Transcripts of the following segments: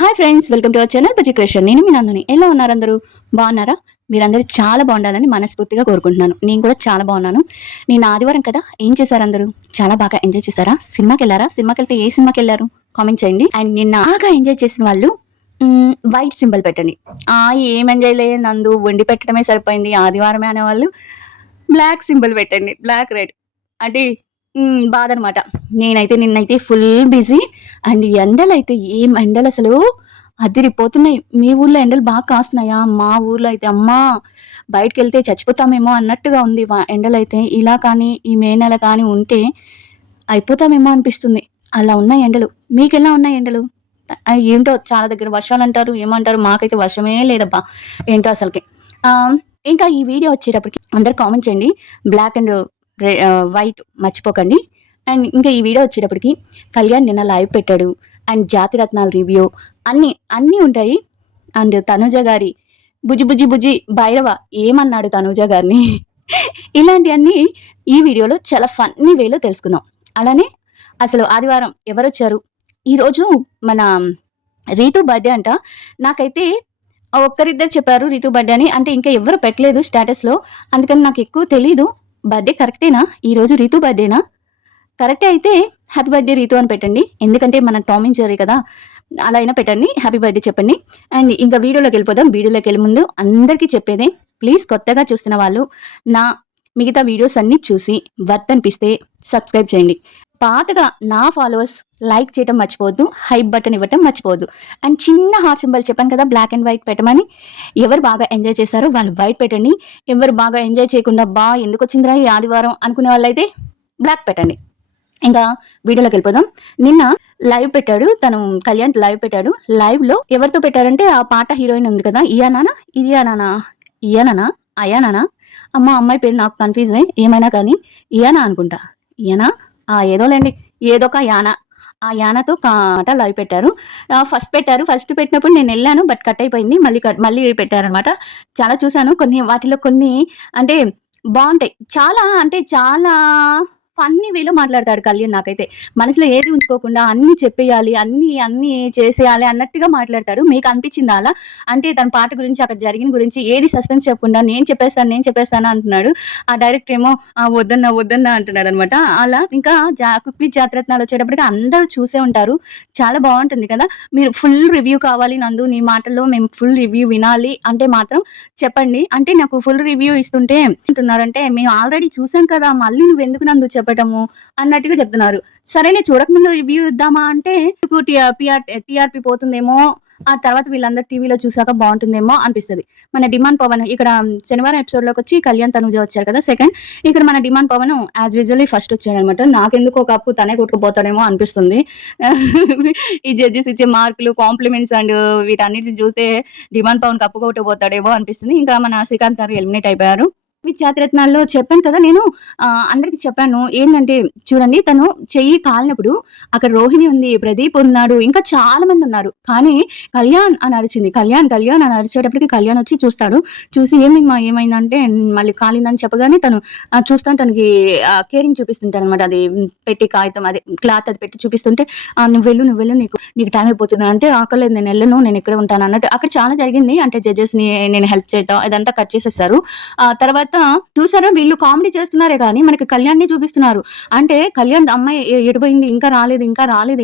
Hi friends, welcome to our channel bajji creation. నేను మీ నందుని. ఎలా ఉన్నారు అందరూ? బాగున్నారా? మీరందరూ చాలా బాగుండాలని మనస్ఫూర్తిగా కోరుకుంటున్నాను. నేను కూడా చాలా బాగున్నాను. నేను ఆదివారం కదా, ఏం చేశారు అందరూ? చాలా బాగా ఎంజాయ్ చేశారా? సినిమాకి వెళ్ళారా? సినిమాకి వెళ్తే ఏ సినిమాకి వెళ్ళారు? కామెంట్ చేయండి. అండ్ నిన్న బాగా ఎంజాయ్ చేసిన వాళ్ళు వైట్ సింబల్ పెట్టండి. ఏం ఎంజాయ్ లేదు నందు, వండి పెట్టడమే సరిపోయింది ఆదివారమే అనేవాళ్ళు బ్లాక్ సింబల్ పెట్టండి. బ్లాక్ రెడ్ అంటే బాధ అనమాట. నేనైతే నిన్నైతే ఫుల్ బిజీ. అండ్ ఎండలైతే ఏం ఎండలు అసలు అదిరిపోతున్నాయి. మీ ఊర్లో ఎండలు బాగా కాస్తున్నాయా? మా ఊర్లో అయితే అమ్మా బయటకెళ్తే చచ్చిపోతామేమో అన్నట్టుగా ఉంది ఎండలైతే. ఇలా కానీ ఈ మే నెల కానీ ఉంటే అయిపోతామేమో అనిపిస్తుంది. అలా ఉన్నాయి ఎండలు. మీకెలా ఉన్నాయి ఎండలు? ఏంటో చాలా దగ్గర వర్షాలంటారు, ఏమంటారు. మాకైతే వర్షమే లేదబ్బా ఏంటో అసలుకి. ఇంకా ఈ వీడియో వచ్చేటప్పటికి అందరు కామెంట్ చేయండి. బ్లాక్ అండ్ వైట్ మర్చిపోకండి. అండ్ ఇంకా ఈ వీడియో వచ్చేటప్పటికి కళ్యాణ్ నిన్న లైవ్ పెట్టాడు. అండ్ జాతిరత్నాల రివ్యూ అన్నీ ఉంటాయి. అండ్ తనుజ గారి బుజ్జి బుజ్జి బుజ్జి భైరవ ఏమన్నాడు తనుజ గారిని ఇలాంటివన్నీ ఈ వీడియోలో చాలా ఫన్నీ వేలో తెలుసుకుందాం. అలానే అసలు ఆదివారం ఎవరొచ్చారు? ఈరోజు మన రీతు బర్త్డే అంట. నాకైతే ఒక్కరిద్దరు చెప్పారు రీతు బర్త్డే అని. అంటే ఇంకా ఎవరు పెట్టలేదు స్టేటస్లో, అందుకని నాకు ఎక్కువ తెలీదు. బర్త్డే కరెక్టేనా? ఈరోజు రీతు బర్త్డేనా? కరెక్టే అయితే హ్యాపీ బర్త్డే రీతు అని పెట్టండి. ఎందుకంటే మన టామ్ అండ్ జెర్రీ కదా, అలా అయినా పెట్టండి. హ్యాపీ బర్త్డే చెప్పండి. అండ్ ఇంకా వీడియోలోకి వెళ్ళిపోదాం. వీడియోలోకి వెళ్ళే ముందు అందరికీ చెప్పేదే, ప్లీజ్ కొత్తగా చూస్తున్న వాళ్ళు నా మిగతా వీడియోస్ అన్నీ చూసి వర్త్ అనిపిస్తే సబ్స్క్రైబ్ చేయండి. పాతగా నా ఫాలోవర్స్ లైక్ చేయడం మర్చిపోవద్దు, హైప్ బటన్ ఇవ్వటం మర్చిపోవద్దు. అండ్ చిన్న హార్ట్ సింబల్ చెప్పాను కదా బ్లాక్ అండ్ వైట్ పెట్టమని. ఎవరు బాగా ఎంజాయ్ చేశారో వాళ్ళు వైట్ పెట్టండి. ఎవరు బాగా ఎంజాయ్ చేయకుండా ఎందుకు వచ్చిందిరా ఈ ఆదివారం అనుకునే వాళ్ళైతే బ్లాక్ పెట్టండి. ఇంకా వీడియోలోకి వెళ్ళిపోదాం. నిన్న లైవ్ పెట్టాడు తను, కళ్యాణ్ లైవ్ పెట్టాడు. లైవ్ లో ఎవరితో పెట్టారంటే ఆ పాట హీరోయిన్ ఉంది కదా, ఇయానా అయానా అమ్మాయి పేరు నాకు కన్ఫ్యూజ్ ఏమైనా కానీ ఇయానా అనుకుంటా. ఇయానా ఏదోలేండి, ఏదో ఒక యానా. ఆ యానాతో పాట లైవ్ పెట్టారు. ఫస్ట్ పెట్టినప్పుడు నేను వెళ్ళాను, బట్ కట్ అయిపోయింది. మళ్ళీ పెట్టారనమాట. చాలా చూసాను. వాటిలో కొన్ని అంటే బాగుంటాయి. చాలా అంటే చాలా ఫన్నీ వేలో మాట్లాడతాడు కళ్యాణ్. నాకైతే మనసులో ఏది ఉంచుకోకుండా అన్ని చెప్పేయాలి, అన్ని చేసేయాలి అన్నట్టుగా మాట్లాడతాడు. మీకు అనిపించిందా అలా? అంటే తన పాట గురించి, అక్కడ జరిగిన గురించి ఏది సస్పెన్స్ చెప్పకుండా నేను చెప్పేస్తాను అంటున్నాడు. ఆ డైరెక్టర్ ఏమో వద్దన్నా అంటున్నాడు అనమాట. అలా ఇంకా కుక్ విత్ జాతిరత్నాలు వచ్చేటప్పటికి అందరూ చూసే ఉంటారు. చాలా బాగుంటుంది కదా. మీరు ఫుల్ రివ్యూ కావాలి నందు, నీ మాటల్లో మేము ఫుల్ రివ్యూ వినాలి అంటే మాత్రం చెప్పండి. అంటే నాకు ఫుల్ రివ్యూ ఇస్తుంటే అంటున్నారంటే మేము ఆల్రెడీ చూసాం కదా, మళ్ళీ నువ్వు ఎందుకు నందు చెప్పటము అన్నట్టుగా చెప్తున్నారు. సరేలే చూడకముందు రివ్యూ ఇద్దామా అంటే టీఆర్పీ పోతుందేమో, ఆ తర్వాత వీళ్ళందరూ టీవీలో చూసాక బాగుంటుందేమో అనిపిస్తుంది. మన డిమాండ్ పవన్ ఇక్కడ శనివారం ఎపిసోడ్ లోకి వచ్చి కళ్యాణ్ తనుజ వచ్చారు కదా సెకండ్. ఇక్కడ మన demand Pawan as usually first వచ్చాడు అనమాట. నాకెందుకు ఒక అప్పు తనే కొట్టుకుపోతాడేమో అనిపిస్తుంది. ఈ జడ్జెస్ ఇచ్చే మార్కులు, కాంప్లిమెంట్స్ అండ్ వీటన్నిటిని చూస్తే డిమాండ్ పవన్ కప్పు కొట్టుకుపోతాడేమో అనిపిస్తుంది. ఇంకా మన శ్రీకాంత్ గారు ఎలిమినేట్ అయిపోయారు. జాతిరత్నాల్లో చెప్పాను కదా నేను, అందరికి చెప్పాను. ఏంటంటే చూడండి, తను చెయ్యి కాలినప్పుడు అక్కడ రోహిణి ఉంది, ప్రదీప్ ఉన్నాడు, ఇంకా చాలా మంది ఉన్నారు. కానీ కళ్యాణ్ అని అరిచింది. కళ్యాణ్ అని అరిచేటప్పటికి కళ్యాణ్ వచ్చి చూస్తాడు. చూసి ఏమైందంటే మళ్ళీ కాలిందని చెప్పగానే తను చూస్తాను, తనకి కేరింగ్ చూపిస్తుంటాడు అనమాట. అది పెట్టి కాగితం, అదే క్లాత్ అది పెట్టి చూపిస్తుంటే నువ్వు వెళ్ళు నీకు టైం అయిపోతుంది అంటే, ఆకలేదు నేను వెళ్ళను, నేను ఇక్కడే ఉంటాను అన్నట్టు. అక్కడ చాలా జరిగింది. అంటే జడ్జెస్ ని నేను హెల్ప్ చేయటం ఇదంతా కట్ చేసేసారు. తర్వాత చూసారా, వీళ్ళు కామెడీ చేస్తున్నారే కానీ మనకి కళ్యాణ్ని చూపిస్తున్నారు. అంటే కళ్యాణ్ అమ్మాయి ఎడిపోయింది, ఇంకా రాలేదు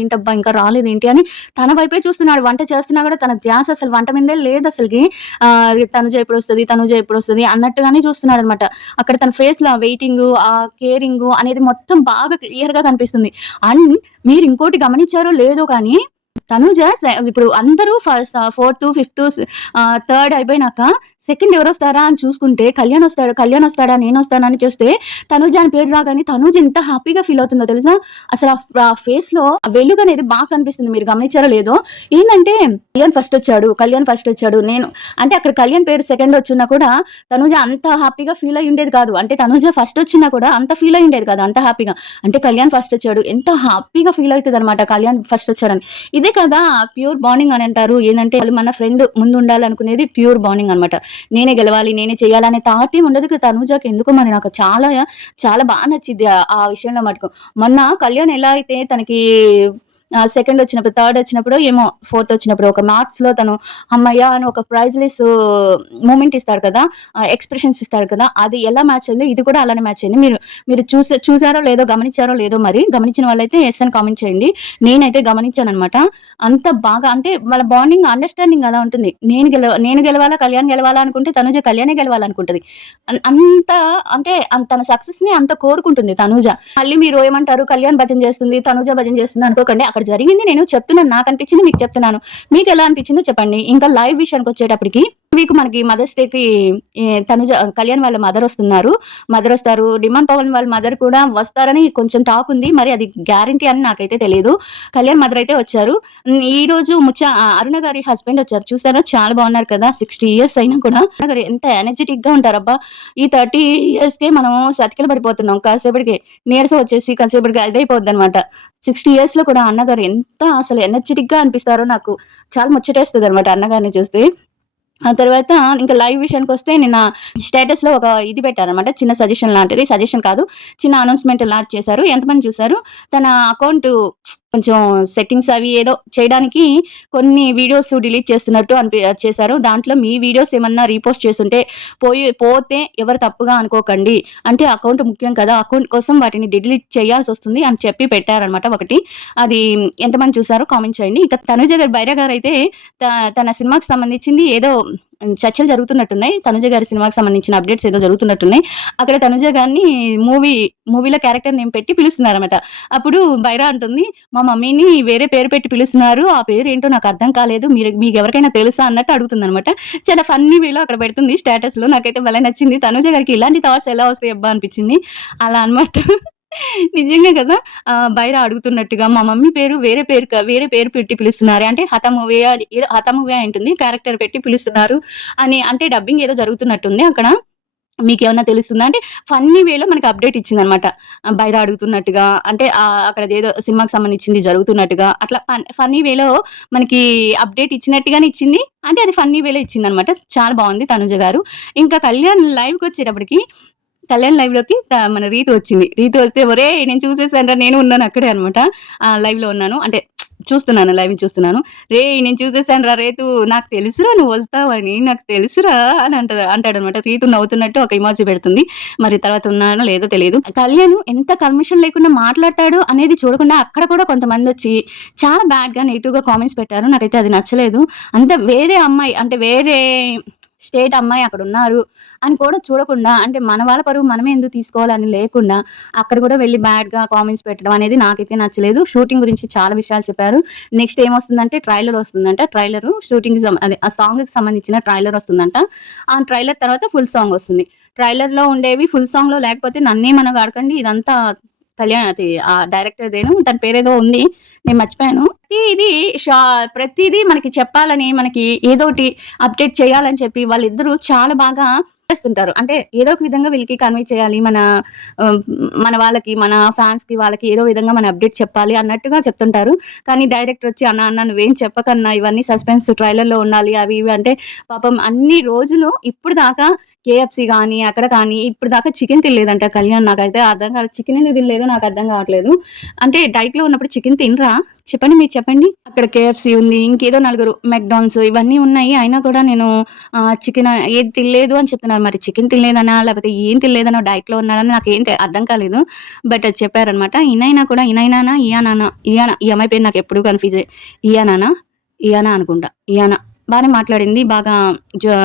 ఏంటబ్బా, ఇంకా రాలేదు ఏంటి అని తన వైపే చూస్తున్నాడు. వంట చేస్తున్నా కూడా తన ధ్యాస అసలు వంట మీదే లేదు అసలుకి. తనుజ ఎప్పుడు వస్తుంది అన్నట్టుగానే చూస్తున్నాడు అనమాట. అక్కడ తన ఫేస్ లో వెయిటింగ్, ఆ కేరింగ్ అనేది మొత్తం బాగా క్లియర్ గా కనిపిస్తుంది. అండ్ మీరు ఇంకోటి గమనించారో లేదో కానీ తనుజ ఇప్పుడు అందరూ ఫోర్త్, ఫిఫ్త్, థర్డ్ అయిపోయినాక సెకండ్ ఎవరు వస్తారా అని చూసుకుంటే కళ్యాణ్ వస్తాడా నేను వస్తానని చూస్తే తనుజ అని పేరు రాగానే తనుజ ఎంత హ్యాపీగా ఫీల్ అవుతుందో తెలుసా. అసలు ఆ ఫేస్ లో వెలుగు అనేది బాగా కనిపిస్తుంది. మీరు గమనించారో లేదో. ఏంటంటే కళ్యాణ్ ఫస్ట్ వచ్చాడు నేను అంటే అక్కడ కళ్యాణ్ పేరు సెకండ్ వచ్చినా కూడా తనుజ అంత హ్యాపీగా ఫీల్ అయి ఉండేది కాదు. అంటే తనుజ ఫస్ట్ వచ్చినా కూడా అంత ఫీల్ అయి ఉండేది కాదు అంత హ్యాపీగా. అంటే కళ్యాణ్ ఫస్ట్ వచ్చాడు ఎంత హ్యాపీగా ఫీల్ అవుతుంది అనమాట, కళ్యాణ్ ఫస్ట్ వచ్చాడని. ఇదే కదా ప్యూర్ బాండింగ్ అని అంటారు. ఏంటంటే వాళ్ళు మన ఫ్రెండ్ ముందు ఉండాలనుకునేది ప్యూర్ బాండింగ్ అనమాట. నేనే గెలవాలి, నేనే చేయాలనే థాట్ ఏం ఉండదు తనుజాకి. ఎందుకు మరి నాకు చాలా బాగా నచ్చింది ఆ విషయంలో మటుకు. మొన్న కళ్యాణ్ ఎలా అయితే తనకి సెకండ్ వచ్చినప్పుడు, థర్డ్ వచ్చినప్పుడు ఏమో ఫోర్త్ వచ్చినప్పుడు ఒక మార్క్స్‌లో తను హమ్మయ్య! అని ఒక ప్రైజ్‌లెస్ మూమెంట్ ఇస్తాడు కదా! ఎక్స్‌ప్రెషన్స్ ఇస్తాడు కదా! అది ఎలా మ్యాచ్ అయిందో ఇది కూడా అలానే మ్యాచ్ అయింది. మీరు మీరు చూసారో లేదో గమనించారో లేదో మరి. గమనించిన వాళ్ళైతే యెస్ అని కామెంట్ చేయండి. నేనైతే గమనించాననమాట. అంత బాగా అంటే వాళ్ళ బాండింగ్, అండర్‌స్టాండింగ్ అలా ఉంటుంది. నేను గెలవాలా, కళ్యాణ్ గెలవాలా అనుకుంటే తనుజ కళ్యాణే గెలవాలనుకుంటది. అంత అంటే తన సక్సెస్‌ని అంత కోరుకుంటుంది తనూజ. మళ్ళీ మీరు ఏమంటారు కళ్యాణ్ భజన చేస్తుంది, తనూజ భజన చేస్తుంది అనుకోకండి. అక్కడ జరిగింది నేను చెప్తున్నాను. నాకనిపించింది మీకు చెప్తున్నాను. మీకెలా అనిపించిందో చెప్పండి. ఇంకా లైవ్ విషయానికొచ్చేటప్పటికి వీక్ మనకి మదర్స్ డేకి తనుజ కళ్యాణ్ వాళ్ళ మదర్ వస్తారు. డిమాండ్ పవన్ వాళ్ళ మదర్ కూడా వస్తారని కొంచెం టాక్ ఉంది. మరి అది గ్యారంటీ అని నాకైతే తెలియదు. కళ్యాణ్ మదర్ అయితే వచ్చారు. ఈ రోజు అరుణ గారి హస్బెండ్ వచ్చారు. చూసారా చాలా బాగున్నారు కదా! 60 ఇయర్స్ అయినా కూడా అరుణ గారు ఎంత ఎనర్జెటిక్ గా ఉంటారబ్బా! ఈ 30 ఇయర్స్‌కే మనం సతికిల పడిపోతున్నాం. కాసేపటికి నీరసం వచ్చేసి కాసేపటికి అదైపోద్దనమాట. 60 ఇయర్స్‌లో కూడా అన్నగారు ఎంత అసలు ఎనర్జెటిక్‌గా అనిపిస్తారో నాకు చాలా ముచ్చటేస్తదనమాట అన్నగారిని చూస్తే. ఆ తర్వాత ఇంకా లైవ్ విషయానికొస్తే నిన్న స్టేటస్‌లో ఒక ఇది పెట్టారనమాట. చిన్న సజెషన్ లాంటిది. సజెషన్ కాదు. చిన్న అనౌన్స్‌మెంట్ లాంటిది చేశారు. ఎంతమంది చూసారు? తన అకౌంట్ కొంచెం సెట్టింగ్స్ అవి ఏదో చేయడానికి కొన్ని వీడియోస్ డిలీట్ చేస్తున్నట్టు చేశారు. దాంట్లో మీ వీడియోస్ ఏమన్నా రీపోస్ట్ చేసుంటే పోతే ఎవరు తప్పుగా అనుకోకండి. అంటే అకౌంట్ ముఖ్యం కదా! అకౌంట్ కోసం వాటిని డిలీట్ చేయాల్సొస్తుంది అని చెప్పి పెట్టారనమాట ఒకటి. అది ఎంతమంది చూసారో కామెంట్ చేయండి. ఇక తనుజ గారు, బైరా గారైతే తన సినిమాకి సంబంధించింది ఏదో చర్చలు జరుగుతున్నట్టున్నాయి. తనుజ గారి సినిమాకి సంబంధించిన అప్డేట్స్ ఏదో జరుగుతున్నట్టున్నాయి. అక్కడ తనుజ గారిని మూవీలో క్యారెక్టర్ నేమ్ పెట్టి పిలుస్తున్నారన్నమాట. అప్పుడు బైరా అంటుంది, "మా మమ్మీని వేరే పేరు పెట్టి పిలుస్తున్నారు. ఆ పేరేంటో నాకు అర్థం కాలేదు. మీకెవరికైనా తెలుసా?" అన్నట్టు అడుగుతుందన్నమాట. చాలా ఫన్నీ వేలో అక్కడ పెడుతుంది స్టేటస్‌లో. నాకైతే భలే నచ్చింది. తనుజ గారికి ఇలాంటి థాట్స్ ఎలా వస్తాయి అబ్బా అనిపించింది. అలా అన్నమాట. నిజంగా కదా! బైరా అడుగుతున్నట్టుగా మా మమ్మీ పేరు వేరే పేరు పెట్టి పిలుస్తున్నారే అంటే హఠ మూవీ అయుంటుంది. క్యారెక్టర్ పెట్టి పిలుస్తున్నారు అని అంటే డబ్బింగ్ ఏదో జరుగుతున్నట్టుంది అక్కడ. మీకేమన్నా తెలుస్తుందా? అంటే ఫన్నీ వేలో మనకి అప్డేట్ ఇచ్చిందనమాట. బైరా అడుగుతున్నట్టుగా అంటే అక్కడదేదో సినిమాకి సంబంధించింది జరుగుతున్నట్టుగా అట్లా ఫన్నీ వేలో మనకి అప్డేట్ ఇచ్చినట్టుగానే ఇచ్చింది. అంటే అది ఫన్నీ వేలో ఇచ్చిందనమాట. చాలా బావుంది తనుజ గారు. ఇంకా కళ్యాణ్ లైవ్‌కొచ్చేటప్పటికి కళ్యాణ్ లైవ్‌లోకి మన రీతు వచ్చింది. రీతు వస్తే "ఒరేయ్! నేను చూసేసానురా నేను ఉన్నాను అక్కడే" అనమాట. లైవ్‌లో ఉన్నాను. అంటే లైవ్‌ని చూస్తున్నాను. "రేయ్! నేను చూసేసానురా రేతు. నాకు తెలుసురా నువ్వు వస్తావని. నాకు తెలుసురా" అని అంటాడనమాట. రీతు నవ్వుతున్నట్టు ఒక ఎమోజి పెడుతుంది. మరి తర్వాత ఉన్నానో లేదో తెలీదు. కళ్యాణ్ ఎంత కల్మషం లేకుండా మాట్లాడతాడు అనేది చూడకుండా అక్కడ కూడా కొంతమందొచ్చి చాలా బ్యాడ్‌గా, నెగెటివ్‌గా కామెంట్స్ పెట్టారు. నాకైతే అది నచ్చలేదు. వేరే అమ్మాయి అంటే వేరే స్టేట్ అమ్మాయి అక్కడున్నారు అని కూడా చూడకుండా అంటే మన వాళ్ళ పరువు మనమే ఎందుకు తీసుకోవాలని లేకుండా అక్కడ కూడా వెళ్లి బ్యాడ్‌గా కామెంట్స్ పెట్టడం అనేది నాకైతే నచ్చలేదు. షూటింగ్ గురించి చాలా విషయాలు చెప్పారు. నెక్స్ట్ ఏమొస్తుందంటే ట్రైలర్ వస్తుందంట. అదే ఆ సాంగ్‌కి సంబంధించిన ట్రైలర్ వస్తుందంట. ఆ ట్రైలర్ తర్వాత ఫుల్ సాంగ్ వస్తుంది. ట్రైలర్‌లో ఉండేవి ఫుల్ సాంగ్‌లో లేకపోతే నన్నేమనగా అడగండి. ఇదంతా అది డైరెక్టర్‌దేను. తన పేరేదో ఉంది. నేను మర్చిపోయాను. ప్రతీదీ మనకి చెప్పాలని, మనకి ఏదోటి అప్డేట్ చేయాలని చెప్పి వాళ్ళిద్దరూ చాలా బాగా చేస్తుంటారు. అంటే ఏదో ఒక విధంగా వీళ్ళకి కన్వే చేయాలి. మన వాళ్ళకి, మన ఫ్యాన్స్‌కి వాళ్ళకి ఏదో విధంగా మన అప్డేట్ చెప్పాలి అన్నట్టుగా చెప్తుంటారు. కానీ డైరెక్టర్ వచ్చి అన్న నువ్వేం చెప్పకన్నా ఇవన్నీ సస్పెన్స్ ట్రైలర్‌లో ఉండాలి అవి ఇవి అంటే పాపం అన్ని రోజులు ఇప్పుడు దాకా కేఎఫ్‌సి గానీ, అక్కడ కానీ ఇప్పుడు దాకా చికెన్ తినలేదంట కళ్యాణ్. నాకైతే అర్థం కాలేదు. చికెన్ ఎందుకు తినలేదో నాకు అర్థం కావట్లేదు. అంటే డైట్‌లో ఉన్నప్పుడు చికెన్ తినరా? చెప్పండి మీరు చెప్పండి. అక్కడ కేఎఫ్‌సి ఉంది. ఇంకేదో నలుగురు మెక్‌డానల్డ్స్ ఇవన్నీ ఉన్నాయి. అయినా కూడా నేను చికెన్ ఏది తినలేదు అని చెప్తున్నారు. మరి చికెన్ తినలేదనా? లేకపోతే ఏం తినలేదనో డైట్‌లో ఉన్నారని నాకేం అర్థం కాలేదు. బట్ అది చెప్పారనమాట. ఇనైనానా? ఇయానానా? ఈ అమ్మాయి పేరు నాకెప్పుడు కన్‌ఫ్యూజే. ఇయానా అనుకుంటా. ఇయానా. బానే మాట్లాడింది. బాగా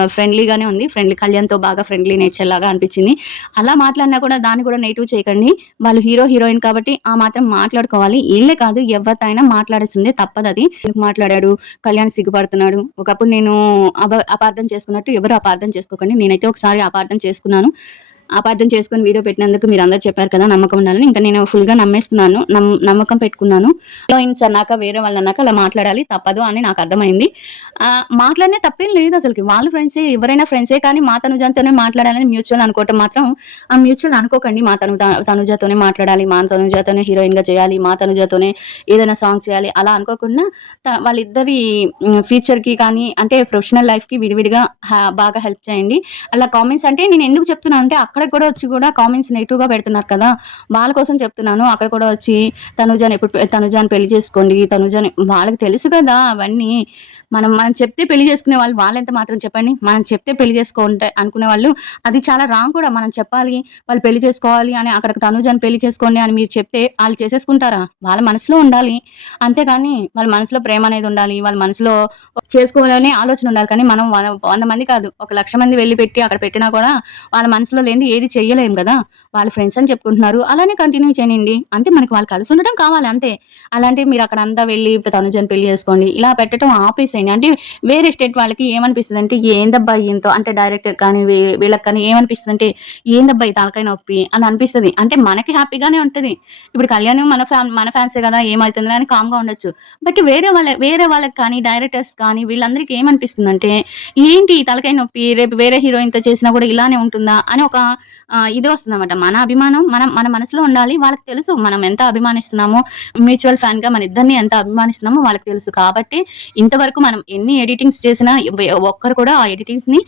ఫ్రెండ్లీగానే ఉంది. కళ్యాణ్‌తో బాగా ఫ్రెండ్లీ నేచర్ లాగా అనిపించింది. అలా మాట్లాడినా కూడా దాన్ని కూడా నెగెటివ్ చేయకండి. వాళ్ళు హీరో, హీరోయిన్ కాబట్టి ఆ మాత్రం మాట్లాడుకోవాలి. ఈళ్ళే కాదు ఎవరితో అయినా మాట్లాడాల్సిందే తప్పదది. ఎందుకు మాట్లాడాడు? కళ్యాణ్ సిగ్గుపడుతున్నాడు. ఒకప్పుడు నేను అపార్థం చేసుకున్నట్టు ఎవరు అపార్థం చేసుకోకండి. నేనైతే ఒకసారి అపార్థం చేసుకున్నాను. అపార్థం చేసుకొని వీడియో పెట్టినందుకు మీరందరూ చెప్పారు కదా నమ్మకం ఉండాలని. ఇంకా నేను ఫుల్‌గా నమ్మేస్తున్నాను. నమ్మకం పెట్టుకున్నాను. హీరోయిన్స్ అన్నాక వేరే వాళ్ళన్నాక అలా మాట్లాడాలి తప్పదు అని నాకు అర్థమైంది. మాట్లాడినా తప్పేం లేదు అసలకి. వాళ్ళు ఫ్రెండ్సే ఎవరైనా ఫ్రెండ్సే కానీ మా తనుజతోనే మాట్లాడాలని మ్యూచువల్ అనుకోవటం మాత్రం మ్యూచువల్ అనుకోకండి. మా తనుజతోనే మాట్లాడాలి. మా తనుజతోనే హీరోయిన్‌గా చేయాలి. మా తనుజతోనే ఏదైనా సాంగ్ చేయాలి. అలా అనుకోకుండా వాళ్ళిద్దరి ఫ్యూచర్‌కి కానీ అంటే ప్రొఫెషనల్ లైఫ్‌కి విడివిడిగా బాగా హెల్ప్ చేయండి. అలా కామెంట్స్ అంటే నేను ఎందుకు చెప్తున్నానంటే అక్కడ అక్కడికి కూడా వచ్చి కూడా కామెంట్స్ నెగెటివ్‌గా పెడుతున్నారు కదా! వాళ్ళ కోసం చెప్తున్నాను. అక్కడ కూడా వచ్చి తనుజాని పెళ్లి చేసుకోండి. వాళ్ళకి తెలుసు కదా అవన్నీ. మనం చెప్తే పెళ్లి చేసుకునే వాళ్ళు వాళ్ళెంత మాత్రం చెప్పండి. మనం చెప్తే పెళ్లి చేసుకుంటే అనుకునేవాళ్ళు అది చాలా రాంగ్ కూడా. మనం చెప్పాలి, వాళ్ళు పెళ్లి చేసుకోవాలి అని అక్కడికి తనుజాని పెళ్లి చేసుకోండి అని మీరు చెప్తే ఆళ్ళు చేసేసుకుంటారా? వాళ్ళ మనసులో ఉండాలి. అంతేగాని వాళ్ళ మనసులో ప్రేమ అనేది ఉండాలి. వాళ్ళ మనసులో చేసుకోవాలనే ఆలోచన ఉండాలి. కానీ మనం 100 మంది కాదు. ఒక 1,00,000 మంది వెళ్లి పెట్టి అక్కడ పెట్టినా కూడా వాళ్ళ మనసులో లేనిది ఏది చెయ్యలేం గదా! వాళ్ళ ఫ్రెండ్స్ అని చెప్పుకుంటున్నారు. అలానే కంటిన్యూ చేయనియండి. అంతే మనకి వాళ్ళు కలిసి ఉండటం కావాలి అంతే. అలాంటివి మీరు అక్కడంతా వెళ్లి తనుజని పెళ్లి చేసుకోండి. ఇలా పెట్టడం ఆపేసేయండి. అంటే వేరే స్టేట్ వాళ్ళకి ఏమనిపిస్తదంటే ఏందబ్బా ఈయనతో అంటే డైరెక్టర్ కానీ వీళ్ళకి కానీ ఏమనిపిస్తదంటే ఏందబ్బా ఈ తలకాయ నొప్పి అని అనిపిస్తది. అంటే మనకి హ్యాపీగానే ఉంటది. ఇప్పుడు కళ్యాణ్ మన ఫ్యాన్సే గదా! ఏమైతుందిలే అని కామ్‌గా ఉండొచ్చు. బట్ వేరే వాళ్ళకి కానీ డైరెక్టర్స్ కానీ వీళ్ళందరికీ ఏమనిపిస్తుందంటే ఏంటి ఈ తలకాయ నొప్పి రేపు వేరే హీరోయిన్‌తో చేసినా గూడా ఇలానే ఉంటుందా అని ఒక ఇది వస్తుందన్నమాట. మన అభిమానం మన మనసులో ఉండాలి. వాళ్ళకి తెలుసు మనం ఎంత అభిమానిస్తున్నామో మ్యూచువల్ ఫ్యాన్‌గా మన ఇద్దరిని ఎంత అభిమానిస్తున్నామో వాళ్ళకి తెలుసు. కాబట్టి ఇంతవరకు మనం ఎన్ని ఎడిటింగ్స్ చేసినా ఒక్కరు కూడా ఆ ఎడిటింగ్స్‌ని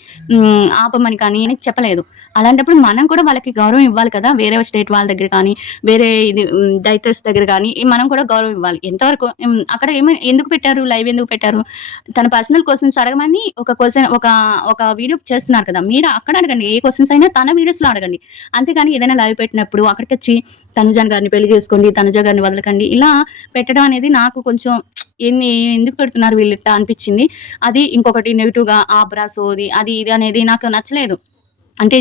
ఆపమని కానీ చెప్పలేదు. అలాంటప్పుడు మనం కూడా వాళ్ళకి గౌరవం ఇవ్వాలి కదా! వేరే స్టేట్ వాళ్ళ దగ్గర కానీ, వేరే డైరెక్టర్స్ దగ్గర కానీ మనం కూడా గౌరవం ఇవ్వాలి. ఎంతవరకు అక్కడ ఎందుకు పెట్టారు? లైవ్ ఎందుకు పెట్టారు? తన పర్సనల్ క్వెషన్స్ అడగమని ఒక వీడియో చేస్తున్నారు కదా! మీరు అక్కడ అడగండి. ఏ క్వెషన్స్ అయినా తన వీడియోస్‌లో అడగండి. అంతేగాని ఏదైనా లైవ్ పెట్టినప్పుడు అక్కడికొచ్చి తనుజాన్ గారిని పెళ్లి చేసుకోండి, తనుజ గారిని వదలకండి ఇలా పెట్టడం అనేది నాకు కొంచెం ఎందుకు పెడుతున్నారు వీళ్ళిట్లా అనిపిచ్చింది. అది ఇంకొకటి నెగెటివ్‌గా ఆబ్రా సోది అది ఇది అనేది నాకు నచ్చలేదు. అంటే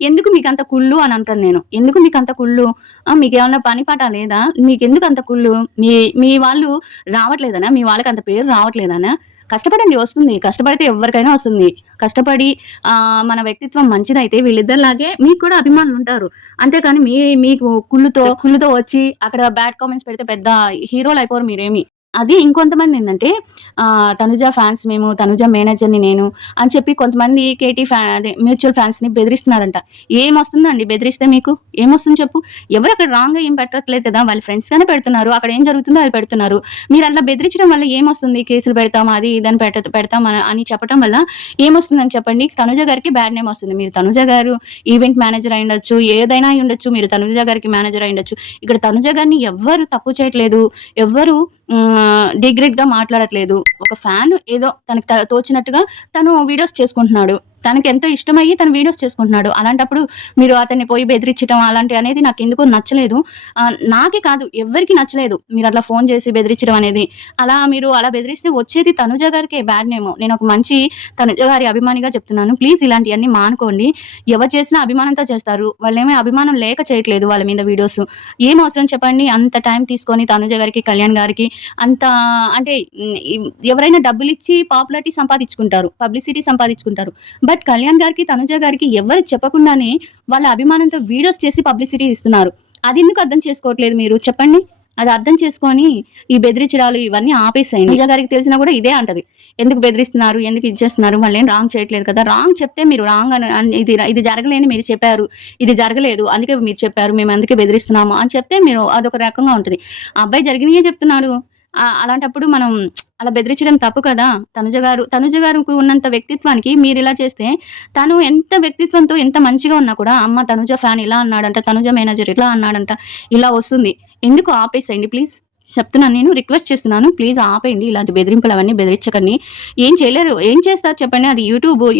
ఎందుకు మీకంత కుళ్ళు అని అంటాను నేను. ఎందుకు మీకంత కుళ్ళు? మీకేమన్నా పని పాట లేదా? మీకెందుకంత కుళ్ళు? మీ వాళ్ళు రావట్లేదనా? మీ వాళ్ళకంత పేరు రావట్లేదనా? కష్టపడండి వస్తుంది. కష్టపడితే ఎవ్వరికైనా వస్తుంది. కష్టపడి మన వ్యక్తిత్వం మంచిదైతే వీళ్ళిద్దరిలాగే మీకు కూడా అభిమానులుంటారు. అంతేకాని మీకు కుళ్ళుతో వచ్చి అక్కడ బ్యాడ్ కామెంట్స్ పెడితే పెద్ద హీరోలయిపోరు మీరేమి. అది ఇంకొంతమందేందంటే తనుజ ఫ్యాన్స్ మేము, తనుజ మేనేజర్‌ని నేను అని చెప్పి కొంతమంది మ్యూచువల్ ఫ్యాన్స్‌ని బెదిరిస్తున్నారంట. ఏమొస్తుందండి బెదిరిస్తే మీకు? ఏమొస్తుంది చెప్పు? ఎవరు అక్కడ రాంగ్‌గా ఏం పెట్టట్లేదు కదా! వాళ్ళ ఫ్రెండ్స్‌గానే పెడుతున్నారు. అక్కడ ఏం జరుగుతుందో అది పెడుతున్నారు. మీరట్లా బెదిరించడం వల్ల ఏమొస్తుంది? కేసులు పెడతాం అది ఇదని పెడతాం అని చెప్పటం వల్ల ఏమొస్తుందని చెప్పండి? తనుజ గారికి బ్యాడ్ నేమ్ వస్తుంది. మీరు తనుజ గారు ఈవెంట్ మేనేజర్ అయ్యుండొచ్చు. ఏదైనా అయ్యుండొచ్చు. మీరు తనుజ గారికి మేనేజర్ అయ్యుండొచ్చు. ఇక్కడ తనుజ గారిని ఎవ్వరు తప్పు చేయట్లేదు. ఎవ్వరు డిగ్రేడ్‌గా మాట్లాడట్లేదు. ఒక ఫ్యాన్ ఏదో తనకి తోచినట్టుగా తను వీడియోస్ చేసుకుంటున్నాడు. తనకెంతో ఇష్టమయ్యి తను వీడియోస్ చేసుకుంటున్నాడు. అలాంటప్పుడు మీరు అతన్ని పోయి బెదిరించడం అలాంటివనేది నాకెందుకో నచ్చలేదు. నాకే కాదు ఎవ్వరికీ నచ్చలేదు. మీరట్లా ఫోను చేసి బెదిరించడం అనేది. మీరు అలా బెదిరిస్తే వచ్చేది తనుజ గారికే బ్యాడ్ నేమ్. నేనొక మంచి తనుజ గారి అభిమానిగా చెప్తున్నాను. ప్లీజ్ ఇలాంటియన్నీ మానుకోండి. ఎవరు చేసినా అభిమానంతో చేస్తారు. వాళ్ళేమి అభిమానం లేక చేయట్లేదు వాళ్ళ మీద వీడియోస్. ఏం అవసరం చెప్పండి? అంత టైం తీసుకొని తనుజ గారికి, కళ్యాణ్ గారికి అంత అంటే ఎవరైనా డబ్బులిచ్చి పాపులారిటీ సంపాదించుకుంటారు. పబ్లిసిటీ సంపాదించుకుంటారు. బట్ కళ్యాణ్ గారికి, తనుజ గారికి ఎవ్వరు చెప్పకుండానే వాళ్ళ అభిమానంతో వీడియోస్ చేసి పబ్లిసిటీ ఇస్తున్నారు. అదెందుకు అర్థం చేసుకోవట్లేదు మీరు చెప్పండి? అది అర్థం చేసుకొని ఈ బెదిరించడాలు ఇవన్నీ ఆపేసేయండి. తనుజ గారికి తెలిసినా కూడా ఇదే అంటది. ఎందుకు బెదిరిస్తున్నారు? ఎందుకు ఇది చేస్తున్నారు? వాళ్ళేం రాంగ్ చేయట్లేదు కదా! రాంగ్ చెప్తే మీరు రాంగ్ అని ఇది జరగలేదని మీరు చెప్పారు. ఇది జరగలేదు. అందుకే మీరు చెప్పారు. మేము అందుకే బెదిరిస్తున్నాము అని చెప్తే మీరు అదొక రకంగా ఉంటది. ఆ అబ్బాయి జరిగినయే చెప్తున్నాడు. అలాంటప్పుడు మనం అలా బెదిరించడం తప్పు కదా! తనుజ గారికి ఉన్నంత వ్యక్తిత్వానికి మీరిలా చేస్తే తను ఎంత వ్యక్తిత్వంతో ఎంత మంచిగా ఉన్నా కూడా అమ్మ తనుజ ఫ్యాన్ ఇలా అన్నాడంట, తనుజ మేనేజర్ ఇలా అన్నాడంట ఇలా వస్తుంది. ఎందుకు ఆపేసేయండి ప్లీజ్. చెప్తున్నాను నేను రిక్వెస్ట్ చేస్తున్నాను. ప్లీజ్ ఆపేయండి. ఇలాంటి బెదిరింపులు అవన్నీ బెదిరించకండి. ఏం చేయలేరు. ఏం చేస్తారు చెప్పండి? అది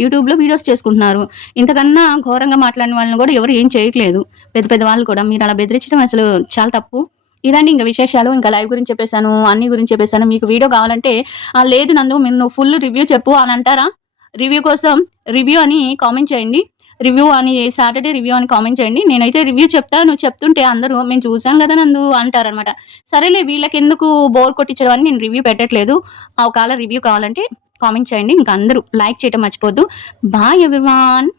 యూట్యూబ్‌లో వీడియోస్ చేసుకుంటున్నారు. ఇంతకన్నా ఘోరంగా మాట్లాడిన వాళ్ళని కూడా ఎవరు ఏం చేయట్లేదు. పెద్ద పెద్ద వాళ్ళు కూడా. మీరు అలా బెదిరించడం అసలు చాలా తప్పు. ఇదండి ఇంక విశేషాలు. ఇంకా లైవ్ గురించి చెప్పేసాను. అన్ని గురించి చెప్పేసాను. మీకు వీడియో కావాలంటే లేదు నందు నువ్వు ఫుల్ రివ్యూ చెప్పు అని అంటారా? రివ్యూ కోసం రివ్యూ అని కామెంట్ చేయండి. సాటర్‌డే రివ్యూ అని కామెంట్ చేయండి. నేనైతే రివ్యూ చెప్తా. నువ్వు చెప్తుంటే అందరూ మేము చూసాం గదా నందు అంటారనమాట. సరేలే వీళ్ళకెందుకు బోర్ కొట్టించడం అని నేను రివ్యూ పెట్టట్లేదు. ఒకవేళ రివ్యూ కావాలంటే కామెంట్ చేయండి. ఇంక అందరూ లైక్ చేయటం మర్చిపోద్దు. Bye everyone.